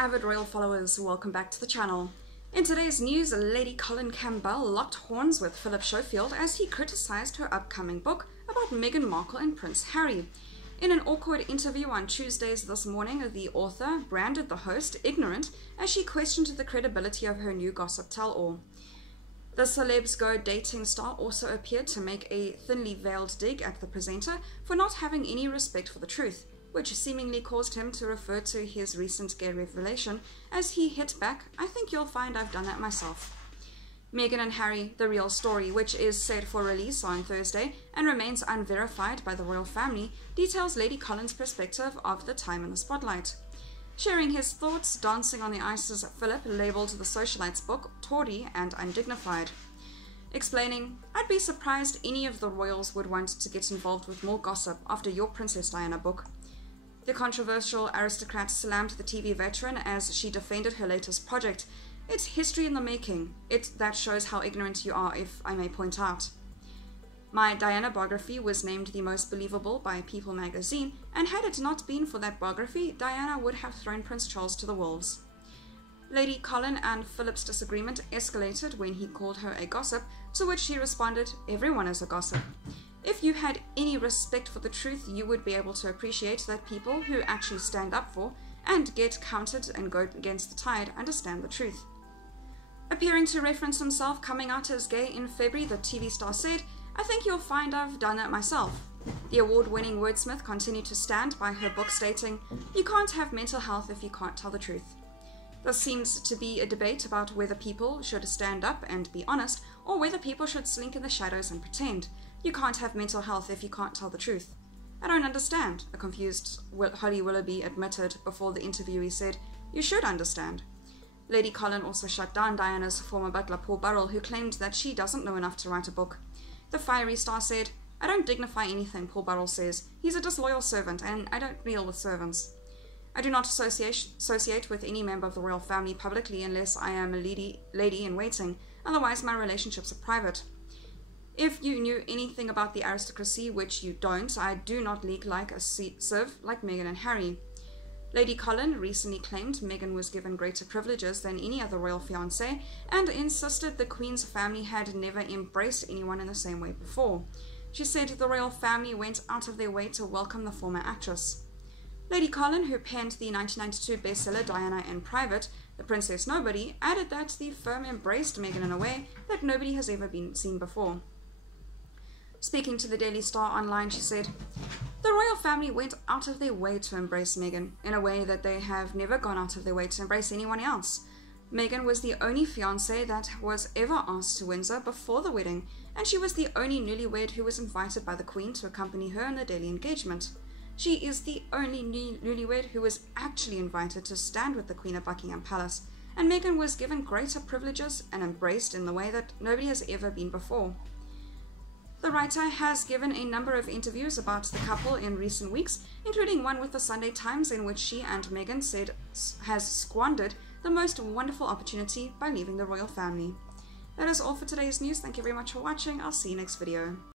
avid royal followers, welcome back to the channel. In today's news, Lady Colin Campbell locked horns with Philip Schofield as he criticized her upcoming book about Meghan Markle and Prince Harry. In an awkward interview on Tuesdays this morning, the author branded the host ignorant as she questioned the credibility of her new gossip tell-all. The Celebs Go dating star also appeared to make a thinly veiled dig at the presenter for not having any respect for the truth, which seemingly caused him to refer to his recent gay revelation as he hit back, "I think you'll find I've done that myself." Meghan and Harry, The Real Story, which is set for release on Thursday and remains unverified by the royal family, details Lady Colin's perspective of the time in the spotlight. Sharing his thoughts, Dancing on the Ice's Philip labelled the socialite's book tawdry and undignified. Explaining, "I'd be surprised any of the royals would want to get involved with more gossip after your Princess Diana book." The controversial aristocrat slammed the TV veteran as she defended her latest project. "It's history in the making. That shows how ignorant you are, if I may point out. My Diana biography was named the most believable by People magazine, and had it not been for that biography, Diana would have thrown Prince Charles to the wolves." Lady Colin and Philip's disagreement escalated when he called her a gossip, to which she responded, "Everyone is a gossip. If you had any respect for the truth, you would be able to appreciate that people who actually stand up for and get counted and go against the tide understand the truth." Appearing to reference himself coming out as gay in February, the TV star said, "I think you'll find I've done that myself." The award-winning wordsmith continued to stand by her book, stating, "You can't have mental health if you can't tell the truth." There seems to be a debate about whether people should stand up and be honest, or whether people should slink in the shadows and pretend. You can't have mental health if you can't tell the truth. "I don't understand," a confused Holly Willoughby admitted before the interviewee said, "You should understand." Lady Colin also shut down Diana's former butler Paul Burrell, who claimed that she doesn't know enough to write a book. The fiery star said, "I don't dignify anything Paul Burrell says. He's a disloyal servant, and I don't deal with servants. I do not associate with any member of the royal family publicly unless I am a lady in waiting. Otherwise, my relationships are private. If you knew anything about the aristocracy, which you don't, I do not leak like a sieve like Meghan and Harry." Lady Colin recently claimed Meghan was given greater privileges than any other royal fiancé and insisted the Queen's family had never embraced anyone in the same way before. She said the royal family went out of their way to welcome the former actress. Lady Colin, who penned the 1992 bestseller Diana in Private, The Princess Nobody, added that the firm embraced Meghan in a way that nobody has ever been seen before. Speaking to the Daily Star online, she said, "The royal family went out of their way to embrace Meghan, in a way that they have never gone out of their way to embrace anyone else. Meghan was the only fiancée that was ever asked to Windsor before the wedding, and she was the only newlywed who was invited by the Queen to accompany her in the daily engagement. She is the only newlywed who was actually invited to stand with the Queen at Buckingham Palace, and Meghan was given greater privileges and embraced in the way that nobody has ever been before." The writer has given a number of interviews about the couple in recent weeks, including one with the Sunday Times in which she and Meghan said has squandered the most wonderful opportunity by leaving the royal family. That is all for today's news. Thank you very much for watching. I'll see you next video.